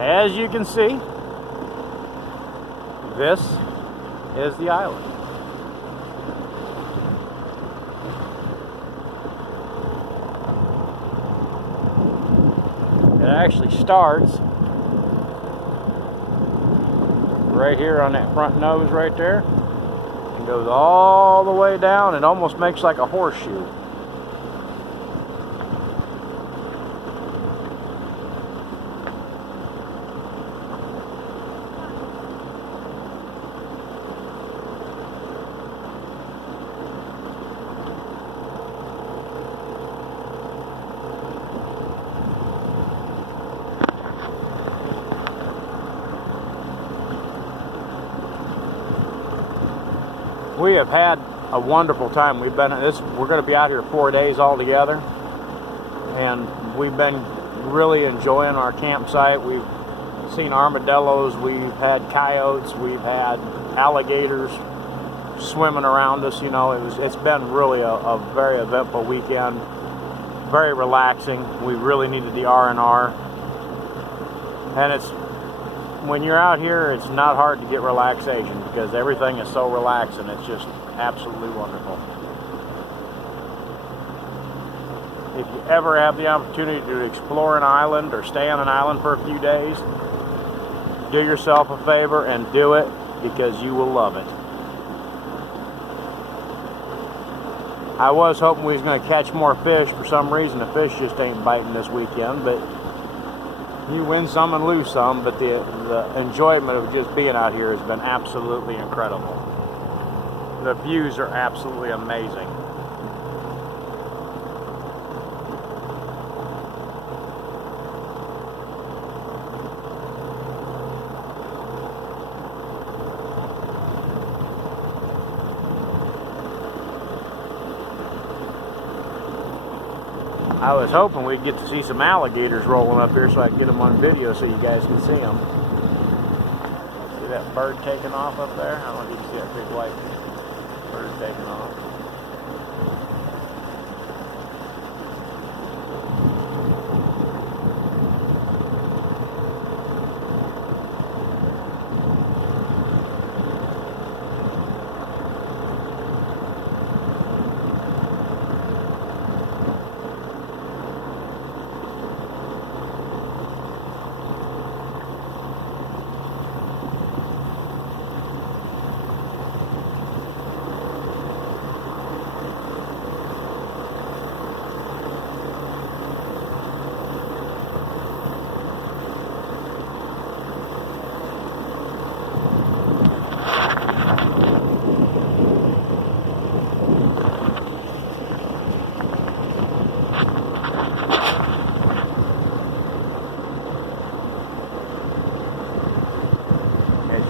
As you can see, this is the island. It actually starts right here on that front nose right there and goes all the way down. It almost makes like a horseshoe. We have had a wonderful time. We're going to be out here 4 days altogether, and we've been really enjoying our campsite. We've seen armadillos, we've had coyotes, we've had alligators swimming around us. You know, it's been really a very eventful weekend, very relaxing. We really needed the R&R, and when you're out here, it's not hard to get relaxation because everything is so relaxing. It's just absolutely wonderful. If you ever have the opportunity to explore an island or stay on an island for a few days, do yourself a favor and do it, because you will love it. I was hoping we was going to catch more fish. For some reason, the fish just ain't biting this weekend, but you win some and lose some, but the enjoyment of just being out here has been absolutely incredible. The views are absolutely amazing. I was hoping we'd get to see some alligators rolling up here so I could get them on video so you guys can see them. See that bird taking off up there? I don't know if you can see that big white bird taking off.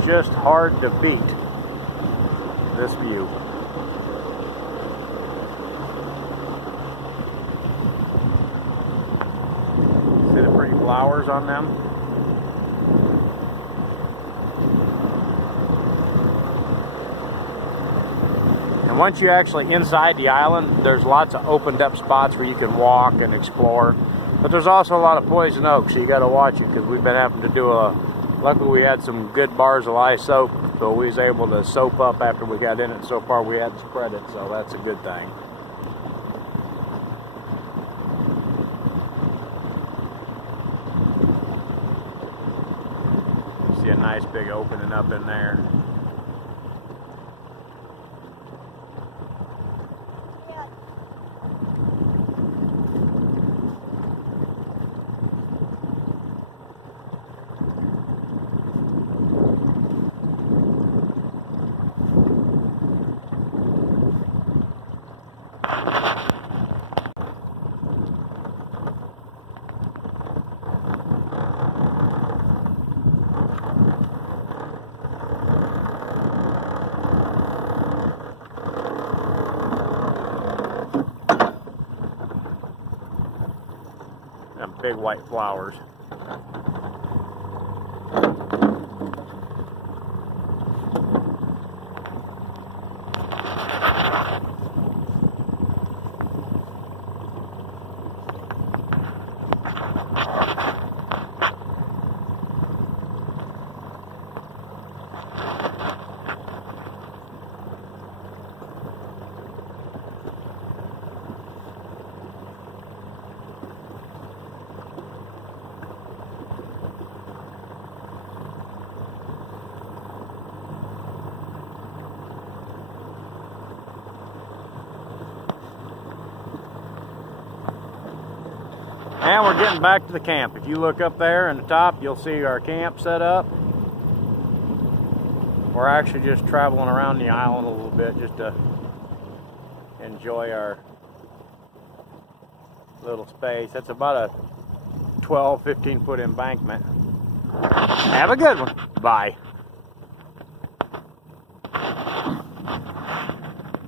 Just hard to beat this view. See the pretty flowers on them? And once you're actually inside the island, there's lots of opened up spots where you can walk and explore. But there's also a lot of poison oak, so you got to watch it, because we've been having to do luckily we had some good bars of lye soap, so we was able to soap up after we got in it. So far we hadn't spread it, so that's a good thing. See a nice big opening up in there. Big white flowers. And we're getting back to the camp. If you look up there in the top, you'll see our camp set up. We're actually just traveling around the island a little bit just to enjoy our little space. That's about a 12, 15 foot embankment. Have a good one. Bye.